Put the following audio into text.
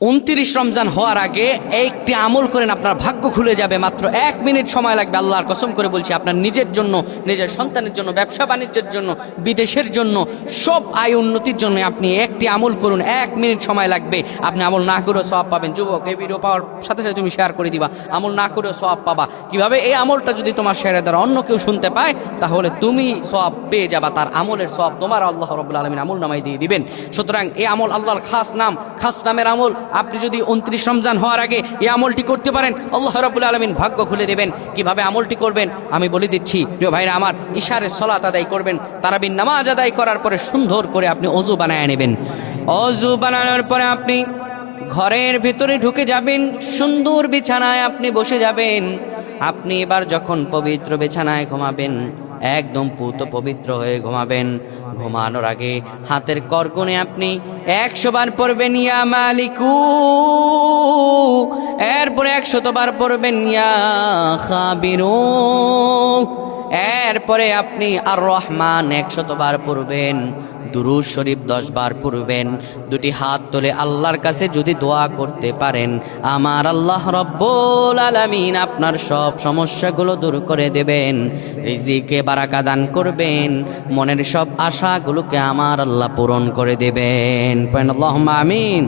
29 রমজান হওয়ার আগে একটি আমল করেন, আপনার ভাগ্য খুলে যাবে। মাত্র 1 মিনিট সময় লাগবে। আল্লাহর কসম করে বলছি, আপনার নিজের জন্য, নিজের সন্তানের জন্য, ব্যবসা বাণিজ্যের জন্য, বিদেশের জন্য, সব আয় উন্নতির জন্য আপনি একটি আমল করুন। 1 মিনিট সময় লাগবে। আপনি আমল না করেও সওয়াব পাবেন। যুবক, এই ভিডিও পাওয়ার সাথে সাথে তুমি শেয়ার করে দিবা, আমল না করেও সওয়াব পাবা। কিভাবে? এই আমলটা যদি তোমার শেয়ারের দ্বারা অন্য কেউ শুনতে পায়, তাহলে তুমি সওয়াব পেয়ে যাবা। তার আমলের সওয়াব তোমার আল্লাহ রাব্বুল আলামিন আমল নামায় দিয়ে দিবেন। সুতরাং এই আমল আল্লাহর খাস নাম, খাস নামের আমল। আপনি যদি 29 রমজান হওয়ার আগে এই আমলটি করতে পারেন, আল্লাহ রাব্বুল আলামিন ভাগ্য খুলে দেবেন। কিভাবে আমলটি করবেন আমি বলে দিচ্ছি। প্রিয় ভাইরা আমার, ইশারের সালাত আদায় করবেন। তারাবির নামাজ আদায় করার পরে সুন্দর করে আপনি ওযু বানায় নেবেন। ওযু বানানোর পরে আপনি ঘরের ভিতরে ঢুকে যাবেন। সুন্দর বিছানায় আপনি বসে যাবেন। আপনি এবার যখন পবিত্র বিছানায় ঘুমাবেন, একদম পুত পবিত্র হয়ে ঘুমাবেন। ঘুমানোর আগে হাতের করগুনে আপনি 100 বার পড়বেন ইয়া মালিকু, এরপরে 100 বার পড়বেন ইয়া খাবিরু, এরপরে আপনি আর রহমান 100 বার পড়বেন। দুরূদ শরীফ 10 বার পড়বেন। দুটি হাত তুলে আল্লাহর কাছে যদি দোয়া করতে পারেন, আমার আল্লাহ রব্বুল আলামিন আপনার সব সমস্যাগুলো দূর করে দেবেন, রিজিকে বারাকা দান করবেন, মনের সব আশাগুলোকে আমার আল্লাহ পূরণ করে দেবেন। আল্লাহুম্মা আমিন।